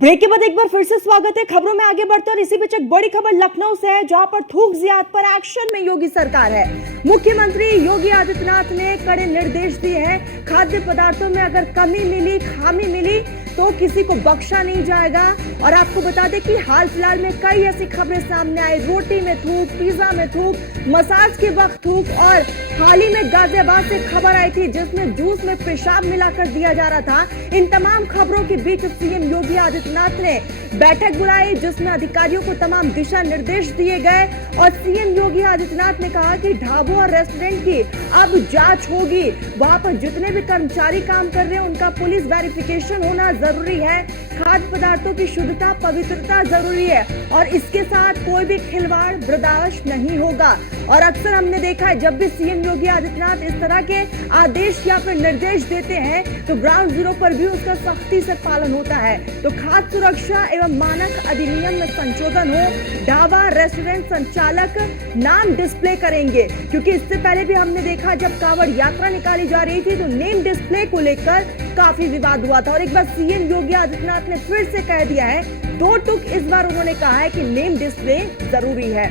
Break के बाद एक बार फिर से स्वागत है। खबरों में आगे बढ़ते और इसी बीच एक बड़ी खबर लखनऊ से है, जहां पर थूक जियाद पर एक्शन में योगी सरकार है। मुख्यमंत्री योगी आदित्यनाथ ने कड़े निर्देश दिए हैं। खाद्य पदार्थों में अगर कमी मिली, खामी मिली तो किसी को बख्शा नहीं जाएगा। और आपको बता दें कि हाल फिलहाल में कई ऐसी खबरें सामने आई, रोटी में थूक, पिज्जा में थूक, मसाज के वक्त थूक, और हाल ही में गाजियाबाद से खबर आई थी जिसमें जूस में पेशाब मिलाकर दिया जा रहा था। इन तमाम खबरों के बीच सीएम योगी आदित्यनाथ ने बैठक बुलाई, जिसमें अधिकारियों को तमाम दिशा निर्देश दिए गए। और सीएम योगी आदित्यनाथ ने कहा कि ढाबों और रेस्टोरेंट की अब जांच होगी। वहां पर जितने भी कर्मचारी काम कर रहे हैं उनका पुलिस वेरिफिकेशन होना जरूरी है। खाद्य पदार्थों की शुद्धता, पवित्रता जरूरी है और इसके साथ कोई भी खिलवाड़ बर्दाश्त नहीं होगा। और अक्सर हमने देखा है जब भी सीएम योगी आदित्यनाथ इस तरह के आदेश या फिर निर्देश देते हैं तो ग्राउंड जीरो पर भी उसका सख्ती से पालन होता है। तो खाद्य सुरक्षा एवं मानक अधिनियम में संशोधन हो, ढाबा रेस्टोरेंट संचालक नाम डिस्प्ले करेंगे, क्योंकि इससे पहले भी हमने देखा जब कांवड़ यात्रा निकाली जा रही थी तो नेम डिस्प्ले को लेकर काफी विवाद हुआ था। और एक बार सीएम योगी आदित्यनाथ ने फिर से कह दिया है, दो टूक इस बार उन्होंने कहा है कि नेम डिस्प्ले जरूरी है।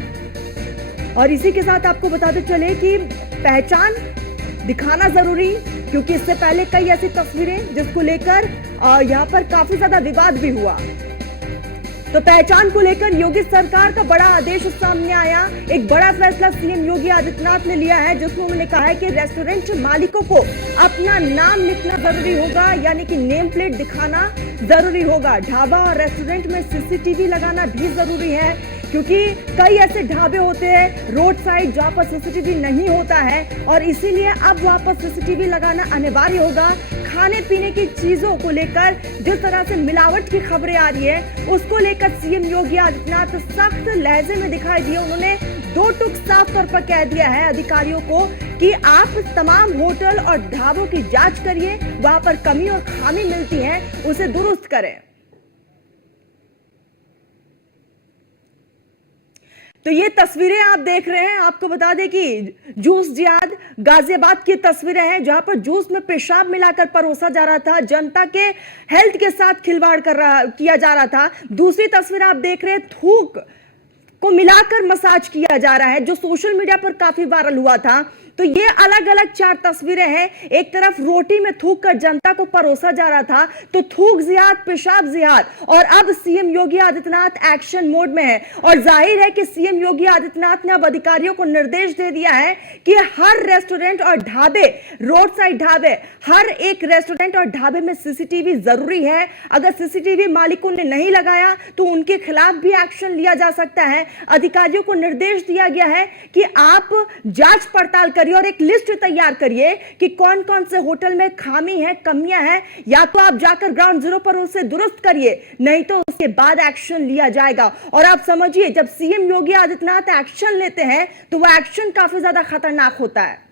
और इसी के साथ आपको बताते चले कि पहचान दिखाना जरूरी, क्योंकि इससे पहले कई ऐसी तस्वीरें जिसको लेकर यहाँ पर काफी ज्यादा विवाद भी हुआ। तो पहचान को लेकर योगी सरकार का बड़ा आदेश सामने आया। एक बड़ा फैसला सीएम योगी आदित्यनाथ ने लिया है, जिसमें उन्होंने कहा है कि रेस्टोरेंट मालिकों को अपना नाम लिखना जरूरी होगा, यानी कि नेम प्लेट दिखाना जरूरी होगा। ढाबा और रेस्टोरेंट में सीसीटीवी लगाना भी जरूरी है, क्योंकि कई ऐसे ढाबे होते हैं रोड साइड जहां पर सीसीटीवी नहीं होता है और इसीलिए अब वहां पर सीसीटीवी लगाना अनिवार्य होगा। खाने पीने की चीजों को लेकर जिस तरह से मिलावट की खबरें आ रही है उसको लेकर सीएम योगी आदित्यनाथ सख्त लहजे में दिखाई दिए। उन्होंने दो टूक साफ तौर पर कह दिया है अधिकारियों को कि आप तमाम होटल और ढाबों की जांच करिए, वहां पर कमी और खामी मिलती है उसे दुरुस्त करें। तो ये तस्वीरें आप देख रहे हैं, आपको बता दें कि जूस जियाद गाजियाबाद की तस्वीरें हैं, जहां पर जूस में पेशाब मिलाकर परोसा जा रहा था, जनता के हेल्थ के साथ खिलवाड़ किया जा रहा था। दूसरी तस्वीर आप देख रहे हैं, थूक को मिलाकर मसाज किया जा रहा है, जो सोशल मीडिया पर काफी वायरल हुआ था। तो ये अलग अलग चार तस्वीरें हैं। एक तरफ रोटी में थूक कर जनता को परोसा जा रहा था, तो थूक जियाद, पेशाब जियाद, और अब CM Yogi Adityanath action mode में है। और जाहिर है कि सीएम योगी आदित्यनाथ ने अब अधिकारियों को निर्देश दे दिया है कि हर रेस्टोरेंट और ढाबे, रोड साइड ढाबे, हर एक रेस्टोरेंट और ढाबे में सीसीटीवी जरूरी है। अगर सीसीटीवी मालिकों ने नहीं लगाया तो उनके खिलाफ भी एक्शन लिया जा सकता है। अधिकारियों को निर्देश दिया गया है कि आप जांच पड़ताल करिए और एक लिस्ट तैयार करिए कि कौन कौन से होटल में खामी है, कमियां हैं, या तो आप जाकर ग्राउंड जीरो पर उसे दुरुस्त करिए, नहीं तो उसके बाद एक्शन लिया जाएगा। और आप समझिए, जब सीएम योगी आदित्यनाथ एक्शन लेते हैं तो वह एक्शन काफी ज्यादा खतरनाक होता है।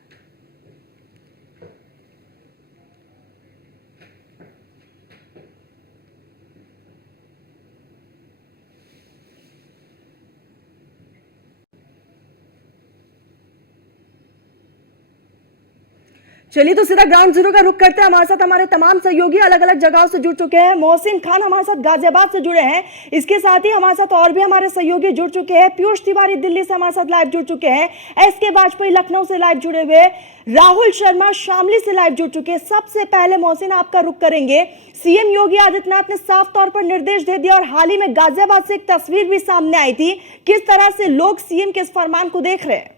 चलिए तो सीधा ग्राउंड जीरो का रुख करते हैं। हमारे साथ हमारे तमाम सहयोगी अलग अलग जगहों से जुड़ चुके हैं। मोहसिन खान हमारे साथ गाजियाबाद से जुड़े हैं, इसके साथ ही हमारे साथ और भी हमारे सहयोगी जुड़ चुके हैं। पीयूष तिवारी दिल्ली से हमारे साथ लाइव जुड़ चुके हैं, एसके वाजपेयी लखनऊ से लाइव जुड़े हुए, राहुल शर्मा शामली से लाइव जुड़ चुके हैं। सबसे पहले मोहसिन आपका रुख करेंगे। सीएम योगी आदित्यनाथ ने साफ तौर पर निर्देश दे दिया और हाल ही में गाजियाबाद से एक तस्वीर भी सामने आई थी, किस तरह से लोग सीएम के इस फरमान को देख रहे हैं?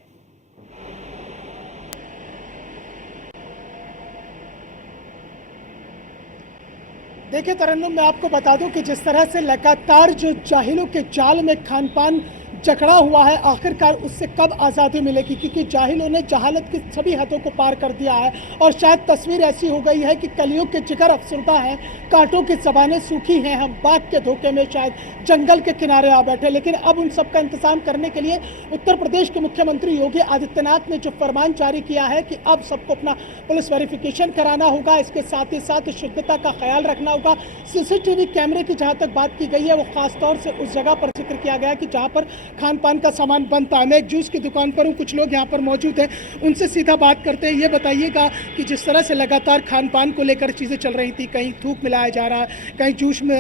देखिए तरन्नुम, मैं आपको बता दूं कि जिस तरह से लगातार जो जाहिलों के जाल में खान पान जकड़ा हुआ है, आखिरकार उससे कब आज़ादी मिलेगी, क्योंकि जाहिलों ने जहालत की सभी हदों को पार कर दिया है। और शायद तस्वीर ऐसी हो गई है कि कलियुग के जिगर अफसरदा हैं, कांटों की ज़बानें सूखी हैं, हम बाघ के धोखे में शायद जंगल के किनारे आ बैठे। लेकिन अब उन सब का इंतजाम करने के लिए उत्तर प्रदेश के मुख्यमंत्री योगी आदित्यनाथ ने जो फरमान जारी किया है कि अब सबको अपना पुलिस वेरिफिकेशन कराना होगा, इसके साथ ही साथ शुद्धता का ख्याल रखना होगा। सीसीटीवी कैमरे की जहाँ तक बात की गई है वो खासतौर से उस जगह पर जिक्र किया गया है कि जहाँ पर खान पान का सामान बनता है। मैं एक जूस की दुकान पर हूँ, कुछ लोग यहाँ पर मौजूद हैं, उनसे सीधा बात करते हैं। ये बताइएगा कि जिस तरह से लगातार खान पान को लेकर चीज़ें चल रही थी, कहीं थूक मिलाया जा रहा, कहीं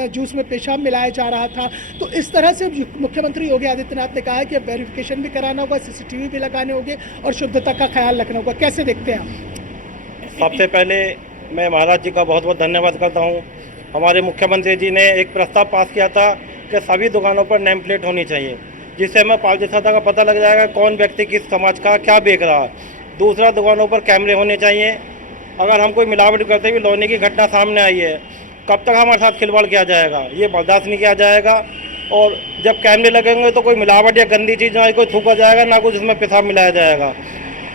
जूस में पेशाब मिलाया जा रहा था, तो इस तरह से मुख्यमंत्री योगी आदित्यनाथ ने कहा है कि वेरिफिकेशन भी कराना होगा, CCTV भी लगाने होंगे और शुद्धता का ख्याल रखना होगा। कैसे देखते हैं आप? सबसे पहले मैं महाराज जी का बहुत बहुत धन्यवाद करता हूँ। हमारे मुख्यमंत्री जी ने एक प्रस्ताव पास किया था कि सभी दुकानों पर नेम प्लेट होनी चाहिए, जिससे हमें पारदर्शिता का पता लग जाएगा कौन व्यक्ति किस समाज का क्या बेच रहा है। दूसरा, दुकानों पर कैमरे होने चाहिए। अगर हम कोई मिलावट करते हुए लोने की घटना सामने आई है, कब तक हमारे साथ खिलवाड़ किया जाएगा, ये बर्दाश्त नहीं किया जाएगा। और जब कैमरे लगेंगे तो कोई मिलावट या गंदी चीज़ ना कोई थूका जाएगा, ना कुछ उसमें पेशाब मिलाया जाएगा।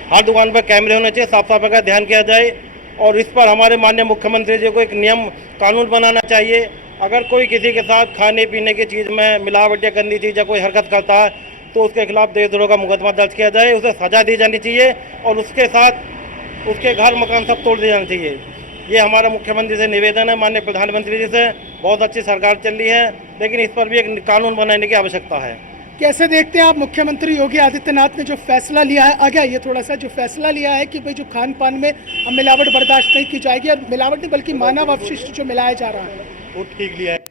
हर दुकान पर कैमरे होने चाहिए, साफ सफाई का ध्यान किया जाए। और इस पर हमारे माननीय मुख्यमंत्री जी को एक नियम कानून बनाना चाहिए। अगर कोई किसी के साथ खाने पीने की चीज़ में मिलावट या गंदी चीज़ या कोई हरकत करता है तो उसके खिलाफ देशद्रोह का मुकदमा दर्ज किया जाए, उसे सजा दी जानी चाहिए और उसके साथ उसके घर मकान सब तोड़ दिए जाना चाहिए। ये हमारा मुख्यमंत्री से निवेदन है, माननीय प्रधानमंत्री जी से। बहुत अच्छी सरकार चल रही है, लेकिन इस पर भी एक कानून बनाने की आवश्यकता है। कैसे देखते हैं आप मुख्यमंत्री योगी आदित्यनाथ ने जो फैसला लिया है? आगे ये थोड़ा सा जो फैसला लिया है कि भाई जो खान पान में अब मिलावट बर्दाश्त नहीं की जाएगी, और मिलावट नहीं बल्कि मानव अपशिष्ट जो मिलाया जा रहा है, वो ठीक लिया है।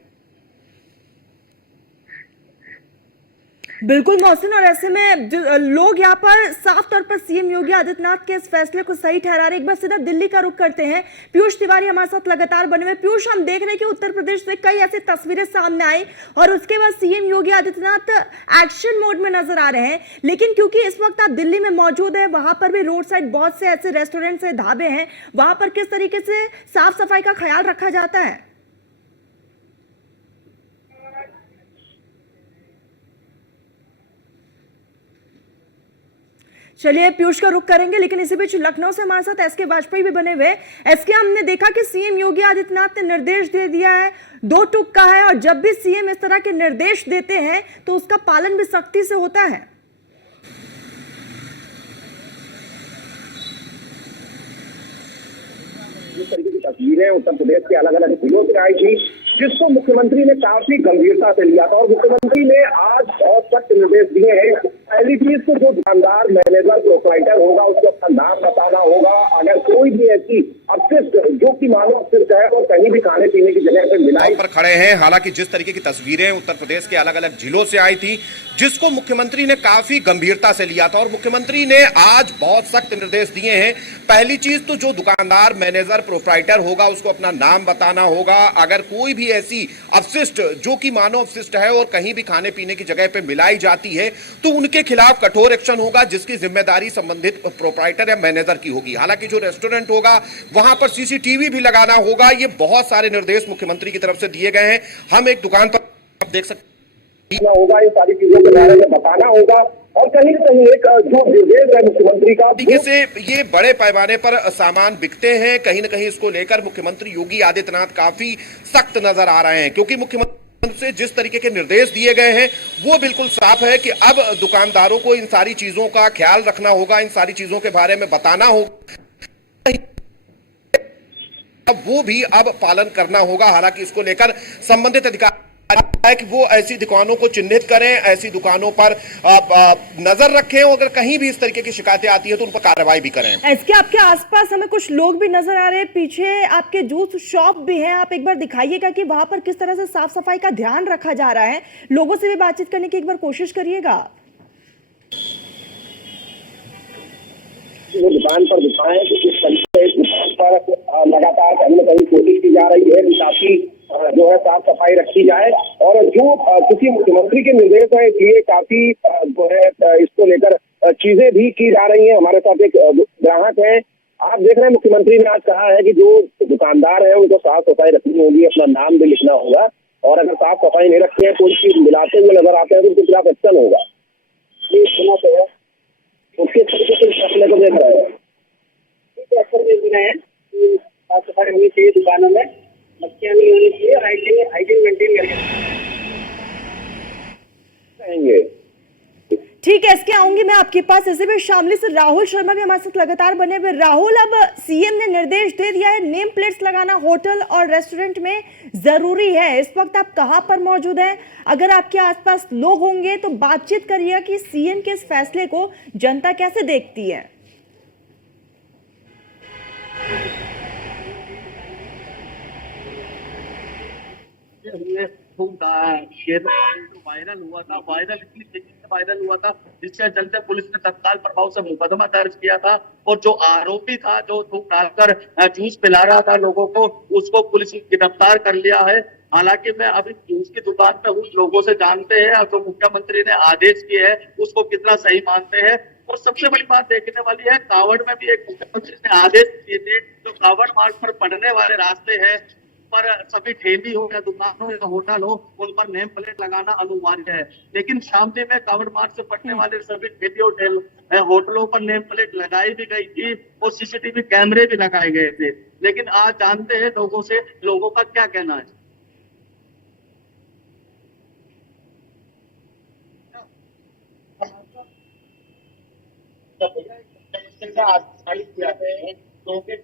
बिल्कुल मोहसिन, और ऐसे में लोग यहाँ पर साफ तौर पर सीएम योगी आदित्यनाथ के इस फैसले को सही ठहरा रहे। एक बार सीधा दिल्ली का रुख करते हैं। पीयूष तिवारी हमारे साथ लगातार बने हुए। पीयूष, हम देख रहे हैं कि उत्तर प्रदेश से कई ऐसी तस्वीरें सामने आई और उसके बाद CM Yogi Adityanath action mode में नजर आ रहे हैं, लेकिन क्योंकि इस वक्त आप दिल्ली में मौजूद है, वहां पर भी रोड साइड बहुत से ऐसे रेस्टोरेंट्स है, ढाबे हैं, वहां पर किस तरीके से साफ सफाई का ख्याल रखा जाता है? चलिए पीयूष का रुख करेंगे, लेकिन इसी बीच लखनऊ से हमारे साथ एसके वाजपेयी भी बने हुए। एसके, हमने देखा कि सीएम योगी आदित्यनाथ ने निर्देश दे दिया है, 2 टूक का है, और जब भी सीएम इस तरह के निर्देश देते हैं तो उसका पालन भी सख्ती से होता है। जिस तरीके की तस्वीरें उत्तर प्रदेश के अलग अलग जिलों से आई थी, जिसको मुख्यमंत्री ने काफी गंभीरता से लिया था, और मुख्यमंत्री ने आज बहुत सख्त निर्देश दिए हैं। पहली चीज तो जो दुकानदार, मैनेजर, प्रोपराइटर होगा उसको अपना नाम बताना होगा। अगर कोई भी ऐसी अपशिष्ट जो कि मानव अपशिष्ट है और कहीं भी खाने पीने की जगह पर मिलाई पर खड़े हैं। हालांकि जिस तरीके की तस्वीरें उत्तर प्रदेश के अलग अलग जिलों से आई थी, जिसको मुख्यमंत्री ने काफी गंभीरता से लिया था, और मुख्यमंत्री ने आज बहुत सख्त निर्देश दिए हैं। पहली चीज तो जो दुकानदार, मैनेजर, प्रोपराइटर होगा उसको अपना नाम बताना होगा। अगर कोई भी ऐसी अपशिष्ट जो कि मानव अपशिष्ट है और कहीं भी खाने पीने की जगह पे मिलाई जाती है तो उनके खिलाफ कठोर एक्शन होगा, जिसकी जिम्मेदारी संबंधित प्रोपराइटर या मैनेजर की होगी। हालांकि जो रेस्टोरेंट होगा वहां पर CCTV भी लगाना होगा। ये बहुत सारे निर्देश मुख्यमंत्री की तरफ से दिए गए हैं। हम एक दुकान पर आप देख सकते होगा, ये सारी चीजों के बारे में बताना होगा, और कहीं ना कहीं एक जो निर्देश है मुख्यमंत्री का, तरीके से ये बड़े पैमाने पर सामान बिकते हैं। कहीं ना कहीं इसको लेकर मुख्यमंत्री योगी आदित्यनाथ काफी सख्त नजर आ रहे हैं, क्योंकि मुख्यमंत्री से जिस तरीके के निर्देश दिए गए हैं वो बिल्कुल साफ है कि अब दुकानदारों को इन सारी चीजों का ख्याल रखना होगा, इन सारी चीजों के बारे में बताना होगा, अब वो भी अब पालन करना होगा। हालांकि इसको लेकर संबंधित अधिकारी है कि वो ऐसी दुकानों को चिन्हित करें, ऐसी दुकानों पर नजर रखें, और अगर कहीं भी इस तरीके की शिकायतें आती है तो उन पर कार्रवाई भी करें। इसके आपके आसपास हमें कुछ लोग भी नजर आ रहे हैं, पीछे आपके जूस शॉप भी हैं, आप एक बार दिखाइएगा कि वहां पर किस तरह से साफ सफाई का ध्यान रखा जा रहा है। लोगों से भी बातचीत करने की एक बार कोशिश करिएगा। वो दुकान पर दिखाएं कि किस तरीके से दुकान पर लगातार कहीं ना कहीं कोशिश की जा रही है कि काफी जो है साफ सफाई रखी जाए, और जो चूंकि मुख्यमंत्री के निर्देश है इसलिए काफी जो है इसको लेकर चीजें भी की जा रही हैं। हमारे साथ एक ग्राहक है, आप देख रहे हैं मुख्यमंत्री ने आज कहा है कि जो दुकानदार है उनको साफ सफाई रखनी होगी, अपना नाम भी लिखना होगा, और अगर साफ सफाई नहीं रखते हैं, कोई चीज मिलाते हुए नजर आते हैं तो उनके खिलाफ एक्शन होगा। ये सुना तो है, उसके फैसले को देख रहे हैं, एक्शन दे रहे हैं, साफ सफाई होनी चाहिए दुकानों में, मक्खियां नहीं होनी चाहिए, हाइजीन मेंटेन करेंगे। ठीक ठीक है, इसके आऊंगी मैं आपके पास। ऐसे भी शामली से राहुल शर्मा भी हमारे साथ लगातार बने हुए। राहुल, अब सीएम ने निर्देश दे दिया है नेम प्लेट्स लगाना होटल और रेस्टोरेंट में जरूरी है। इस वक्त आप कहां पर मौजूद हैं? अगर आपके आसपास लोग होंगे तो बातचीत करिए कि सीएम के इस फैसले को जनता कैसे देखती है। ये वायरल हुआ था, इसलिए तेजी से वायरल हुआ था, जिसके चलते पुलिस ने तत्काल प्रभाव से मुकदमा दर्ज किया था और जो आरोपी था, जो थूक डालकर जूस पिला रहा था लोगों को, उसको पुलिस ने गिरफ्तार कर लिया है। हालांकि मैं अभी जूस की दुकान पे हूँ, लोगों से जानते हैं और जो मुख्यमंत्री ने आदेश किए हैं उसको कितना सही मानते हैं। और सबसे बड़ी बात देखने वाली है, कावड़ में भी एक मुख्यमंत्री ने आदेश दिए थे, जो कावड़ मार्ग पर पड़ने वाले रास्ते हैं पर सभी ठेली हो या दुकान हो या होटल हो, उन पर नेम प्लेट लगाना अनिवार्य है। लेकिन शामली में कावड़ मार्ग से पड़ने वाले सभी ठेली और होटलों पर नेम प्लेट लगाई भी गई थी और सीसीटीवी कैमरे भी लगाए गए थे। लेकिन आज जानते हैं लोगों का क्या कहना है।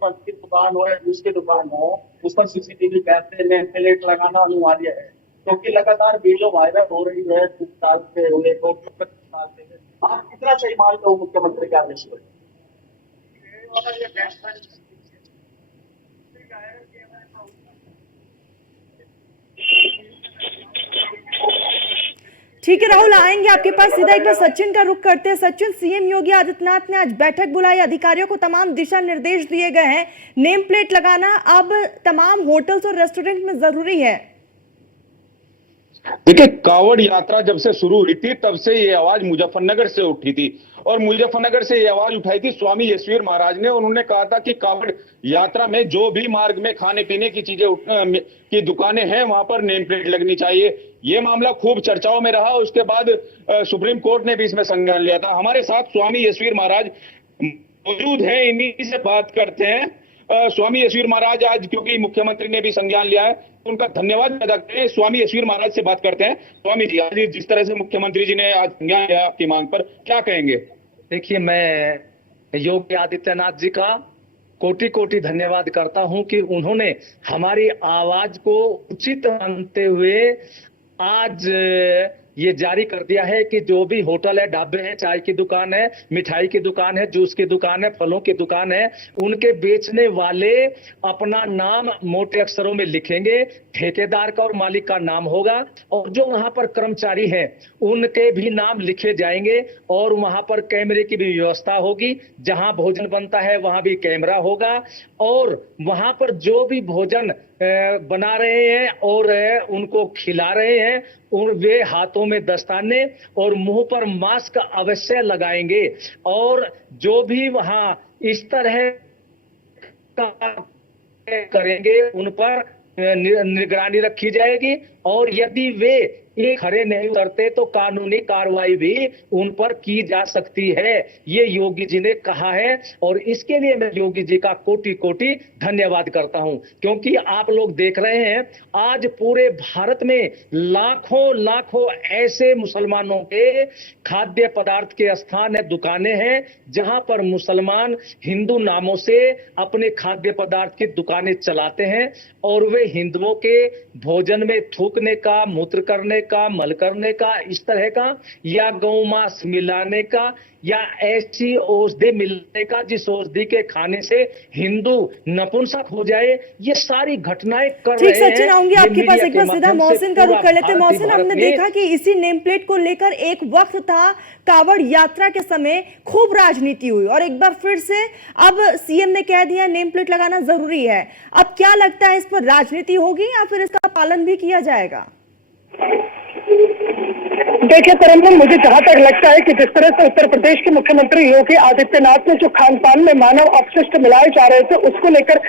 फल की दुकान हो या जूस की दुकान हो, उस पर सीसीटीवी कैमरे नेम प्लेट लगाना अनिवार्य है, क्योंकि लगातार वीडियो वायरल हो रही है। आप कितना सही मानते हो मुख्यमंत्री के आदेश को? ठीक है राहुल, आएंगे आपके पास। सीधा एक बार सचिन का रुख करते हैं। सचिन, सीएम योगी आदित्यनाथ ने आज बैठक बुलाई, अधिकारियों को तमाम दिशा निर्देश दिए गए हैं, नेम प्लेट लगाना अब तमाम होटल्स और रेस्टोरेंट में जरूरी है। देखिए, कावड़ यात्रा जब से शुरू हुई थी तब से ये आवाज मुजफ्फरनगर से उठी थी और मुजफ्फरनगर से ये आवाज उठाई थी स्वामी यशवीर महाराज ने। उन्होंने कहा था कि कावड़ यात्रा में जो भी मार्ग में खाने पीने की चीजें की दुकानें हैं वहां पर नेम प्लेट लगनी चाहिए। ये मामला खूब चर्चाओं में रहा। उसके बाद सुप्रीम कोर्ट ने भी इसमें संज्ञान लिया था। हमारे साथ स्वामी यशवीर महाराज मौजूद हैं, इन्हीं से बात करते हैं। स्वामी यशवीर महाराज, आज क्योंकि मुख्यमंत्री ने भी संज्ञान लिया है, उनका धन्यवाद अदा करते हैं। स्वामी यशवीर महाराज से बात करते हैं। स्वामी जी, आज जिस तरह से मुख्यमंत्री जी ने आज संज्ञान लिया आपकी मांग पर, क्या कहेंगे? देखिए, मैं योगी आदित्यनाथ जी का कोटि कोटि धन्यवाद करता हूं कि उन्होंने हमारी आवाज को उचित मानते हुए आज ये जारी कर दिया है कि जो भी होटल है, ढाबे हैं, चाय की दुकान है, मिठाई की दुकान है, जूस की दुकान है, फलों की दुकान है, उनके बेचने वाले अपना नाम मोटे अक्षरों में लिखेंगे, ठेकेदार का और मालिक का नाम होगा और जो वहां पर कर्मचारी हैं उनके भी नाम लिखे जाएंगे और वहां पर कैमरे की भी व्यवस्था होगी। जहां भोजन बनता है वहां भी कैमरा होगा और वहां पर जो भी भोजन बना रहे हैं और उनको खिला रहे हैं और वे हाथों में दस्ताने और मुंह पर मास्क अवश्य लगाएंगे और जो भी वहां इस तरह का करेंगे उन पर निगरानी रखी जाएगी और यदि वे ये खड़े नहीं उतरते तो कानूनी कार्रवाई भी उन पर की जा सकती है। ये योगी जी ने कहा है और इसके लिए मैं योगी जी का कोटि कोटि धन्यवाद करता हूं, क्योंकि आप लोग देख रहे हैं आज पूरे भारत में लाखों लाखों ऐसे मुसलमानों के खाद्य पदार्थ के स्थान है, दुकानें हैं, जहां पर मुसलमान हिंदू नामों से अपने खाद्य पदार्थ की दुकानें चलाते हैं और वे हिंदुओं के भोजन में थूकने का, मूत्र करने का, मल करने का, इस तरह का या गौमांस मिलाने का या ऐसी औषधि मिलने का जिस औषधि के खाने से हिंदू नपुंसक हो जाए, ये सारी घटनाएं कर रहे हैं। सचिन, आऊंगी आपके पास एक बार। सीधा मोहसिन का रुख कर लेते हैं। मोहसिन, हमने देखा कि इसी नेम प्लेट को लेकर एक वक्त था कावड़ यात्रा के समय खूब राजनीति हुई और एक बार फिर से अब सीएम ने कह दिया नेम प्लेट लगाना जरूरी है। अब क्या लगता है, इस पर राजनीति होगी या फिर इसका पालन भी किया जाएगा? देखिए तरन्नुम, मुझे जहां तक लगता है कि जिस तरह से उत्तर प्रदेश के मुख्यमंत्री योगी आदित्यनाथ ने जो खान पान में मानव अपशिष्ट मिलाए जा रहे थे उसको लेकर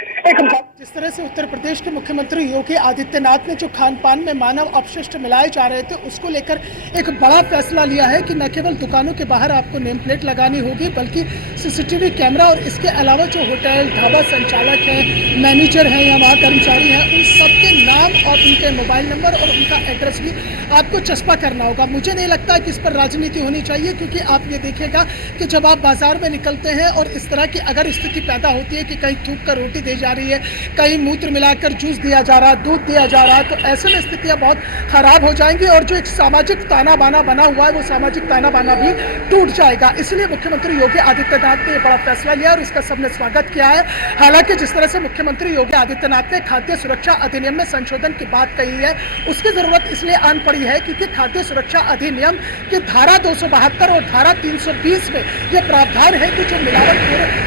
जिस तरह से उत्तर प्रदेश के मुख्यमंत्री योगी आदित्यनाथ ने जो खान पान में मानव अपशिष्ट मिलाए जा रहे थे उसको लेकर एक बड़ा फैसला लिया है कि न केवल दुकानों के बाहर आपको नेम प्लेट लगानी होगी बल्कि सीसीटीवी कैमरा और इसके अलावा जो होटल ढाबा संचालक हैं, मैनेजर हैं या वहाँ कर्मचारी हैं, उन सबके नाम और उनके मोबाइल नंबर और उनका एड्रेस भी आपको चस्पा करना होगा। मुझे मुझे नहीं लगता कि इस पर राजनीति होनी चाहिए, क्योंकि आप ये देखिएगा कि जब आप बाजार में निकलते हैं और इस तरह की अगर स्थिति पैदा होती है कि कहीं थूक कर रोटी दी जा रही है, कहीं मूत्र मिलाकर जूस दिया जा रहा है, दूध दिया जा रहा है, तो ऐसे में स्थितियां बहुत खराब हो जाएंगी और जो एक सामाजिक ताना बाना बना हुआ है वो सामाजिक ताना बाना भी टूट जाएगा। इसलिए मुख्यमंत्री योगी आदित्यनाथ ने ये बड़ा फैसला लिया और इसका सबने स्वागत किया है। हालांकि जिस तरह से मुख्यमंत्री योगी आदित्यनाथ ने खाद्य सुरक्षा अधिनियम में संशोधन की बात कही है, उसकी जरूरत इसलिए आन पड़ी है क्योंकि खाद्य सुरक्षा अधिनियम की धारा 272 और धारा 320 में यह प्रावधान है कि जो मिलावट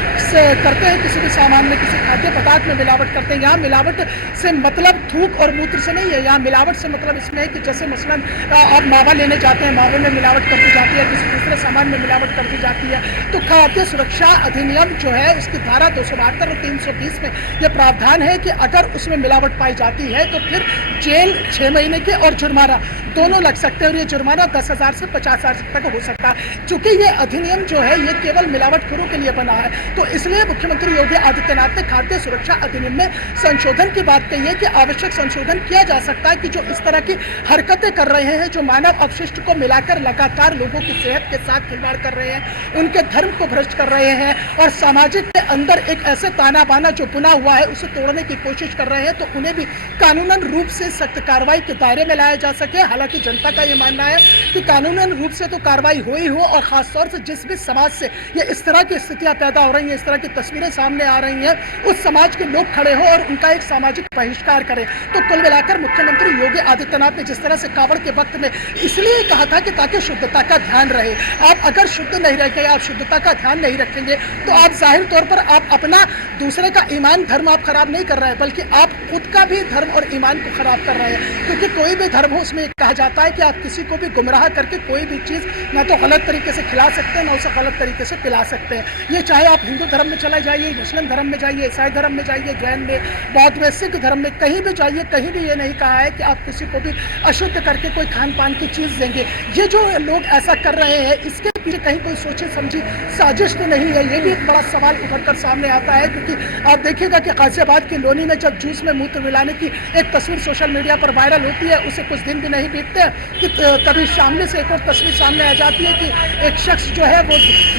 करते हैं किसी भी सामान में, किसी खाद्य पदार्थ में मिलावट करते हैं, यहाँ मिलावट से मतलब थूक और मूत्र से नहीं है, यहाँ मिलावट से मतलब इसमें है कि जैसे मसलन आप मावा लेने जाते हैं, मावे में मिलावट कर दी जाती है, किसी दूसरे सामान में मिलावट कर दी जाती है। तो खाद्य सुरक्षा अधिनियम जो है उसकी धारा 272 और 320 में यह प्रावधान है कि अगर उसमें मिलावट पाई जाती है तो फिर जेल 6 महीने के और जुर्माना दोनों लग सकते हैं और ये जुर्माना 10,000 से 50,000 तक हो सकता है। चूंकि ये अधिनियम जो है ये केवल मिलावटखोरों के लिए बना है, तो इसलिए मुख्यमंत्री योगी आदित्यनाथ ने खाद्य सुरक्षा अधिनियम में संशोधन की बात कही है कि आवश्यक संशोधन किया जा सकता है कि जो इस तरह की हरकतें कर रहे हैं, जो मानव अपशिष्ट को मिलाकर लगातार लोगों की सेहत के साथ खिलवाड़ कर रहे हैं, उनके धर्म को भ्रष्ट कर रहे हैं और सामाजिक के अंदर एक ऐसे ताना बाना जो बुना हुआ है उसे तोड़ने की कोशिश कर रहे हैं, तो उन्हें भी कानूनन रूप से सख्त कार्रवाई के दायरे में लाया जा सके। हालांकि जनता का ये मानना है कि कानूनन रूप से तो कार्रवाई हो ही हो, और खासतौर से जिस भी समाज से ये इस तरह की स्थितियां पैदा हो रही हैं, इस तरह की तस्वीरें सामने आ रही हैं, उस समाज के लोग खड़े हो और उनका एक सामाजिक बहिष्कार करें। तो कुल मिलाकर मुख्यमंत्री योगी आदित्यनाथ ने जिस तरह से कावड़ के वक्त में इसलिए कहा था कि ताकि शुद्धता का ध्यान रहे, आप अगर शुद्ध नहीं रहेंगे, आप शुद्धता का ध्यान नहीं रखेंगे तो आप जाहिर तौर पर आप अपना दूसरे का ईमान धर्म आप खराब नहीं कर रहे हैं, बल्कि आप खुद का भी धर्म और ईमान को खराब कर रहे हैं। क्योंकि कोई भी धर्म हो उसमें कहा जाता है कि आप किसी को भी गुमराह करके कोई भी चीज ना तो गलत तरीके से खिला सकते हैं, ना उसे गलत तरीके से पिला सकते हैं। ये चाहे आप हिंदू धर्म में चले जाइए, मुस्लिम धर्म में जाइए, ईसाई धर्म में जाइए, जैन में, बौद्ध में, सिख धर्म में, कहीं भी जाइए, कहीं भी ये नहीं कहा है कि आप किसी को भी अशुद्ध करके कोई खान पान की चीज देंगे। ये जो लोग ऐसा कर रहे हैं इसके पीछे कहीं कोई सोची समझी साजिश तो नहीं है, ये भी एक बड़ा सवाल उभरकर सामने आता है। क्योंकि आप देखिएगा कि गाजियाबाद की लोनी में जब जूस में मूत्र मिलाने की एक तस्वीर सोशल मीडिया पर वायरल होती है, उसे कुछ दिन भी नहीं बीतते कि तभी सामने से एक और तस्वीर सामने आ जाती है कि एक शख्स जो है वो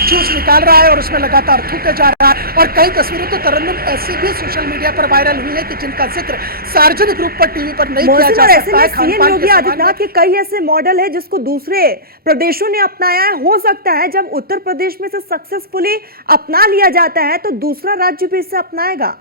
जूस निकाल रहा है और उसमें लगातार थूके जा रहा है। और कई तस्वीरें तो तरन्नुम ऐसी भी सोशल मीडिया पर वायरल हुई है कि जिनका जिक्र सार्वजनिक रूप पर टीवी पर नहीं किया जा सकता है। सीएम योगी आदित्यनाथ के कई ऐसे मॉडल है जिसको दूसरे प्रदेशों ने अपनाया है। हो सकता है जब उत्तर प्रदेश में से सक्सेसफुली अपना लिया जाता है तो दूसरा राज्य भी इसे अपनाएगा।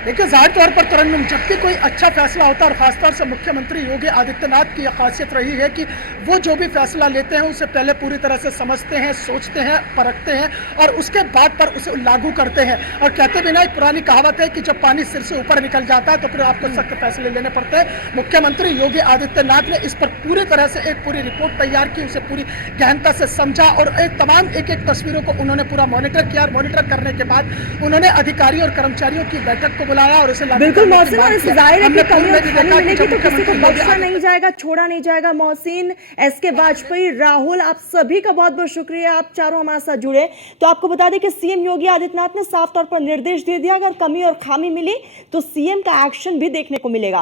देखिए, जाहिर तौर पर तरन्नुम जब भी कोई अच्छा फैसला होता है और खासतौर से मुख्यमंत्री योगी आदित्यनाथ की यह खासियत रही है कि वो जो भी फैसला लेते हैं उसे पहले पूरी तरह से समझते हैं, सोचते हैं, परखते हैं और उसके बाद पर उसे लागू करते हैं। और कहते भी ना, एक पुरानी कहावत है कि जब पानी सिर से ऊपर निकल जाता है तो फिर आपको सख्त फैसले लेने पड़ते हैं। मुख्यमंत्री योगी आदित्यनाथ ने इस पर पूरी तरह से एक पूरी रिपोर्ट तैयार की, उसे पूरी गहनता से समझा और तमाम एक एक तस्वीरों को उन्होंने पूरा मॉनिटर किया। और मॉनिटर करने के बाद उन्होंने अधिकारियों और कर्मचारियों की बैठक को बुलाया और उसे बिल्कुल मोहसिन, और इससे जाहिर है कि कमी और खामी मिलेगी तो किसी को बख्शा नहीं जाएगा, छोड़ा नहीं जाएगा। मोहसिन, एसके वाजपेयी, राहुल, आप सभी का बहुत बहुत शुक्रिया, आप चारों हमारे साथ जुड़े। तो आपको बता दें कि सीएम योगी आदित्यनाथ ने साफ तौर पर निर्देश दे दिया, अगर कमी और खामी मिली तो सीएम का एक्शन भी देखने को मिलेगा।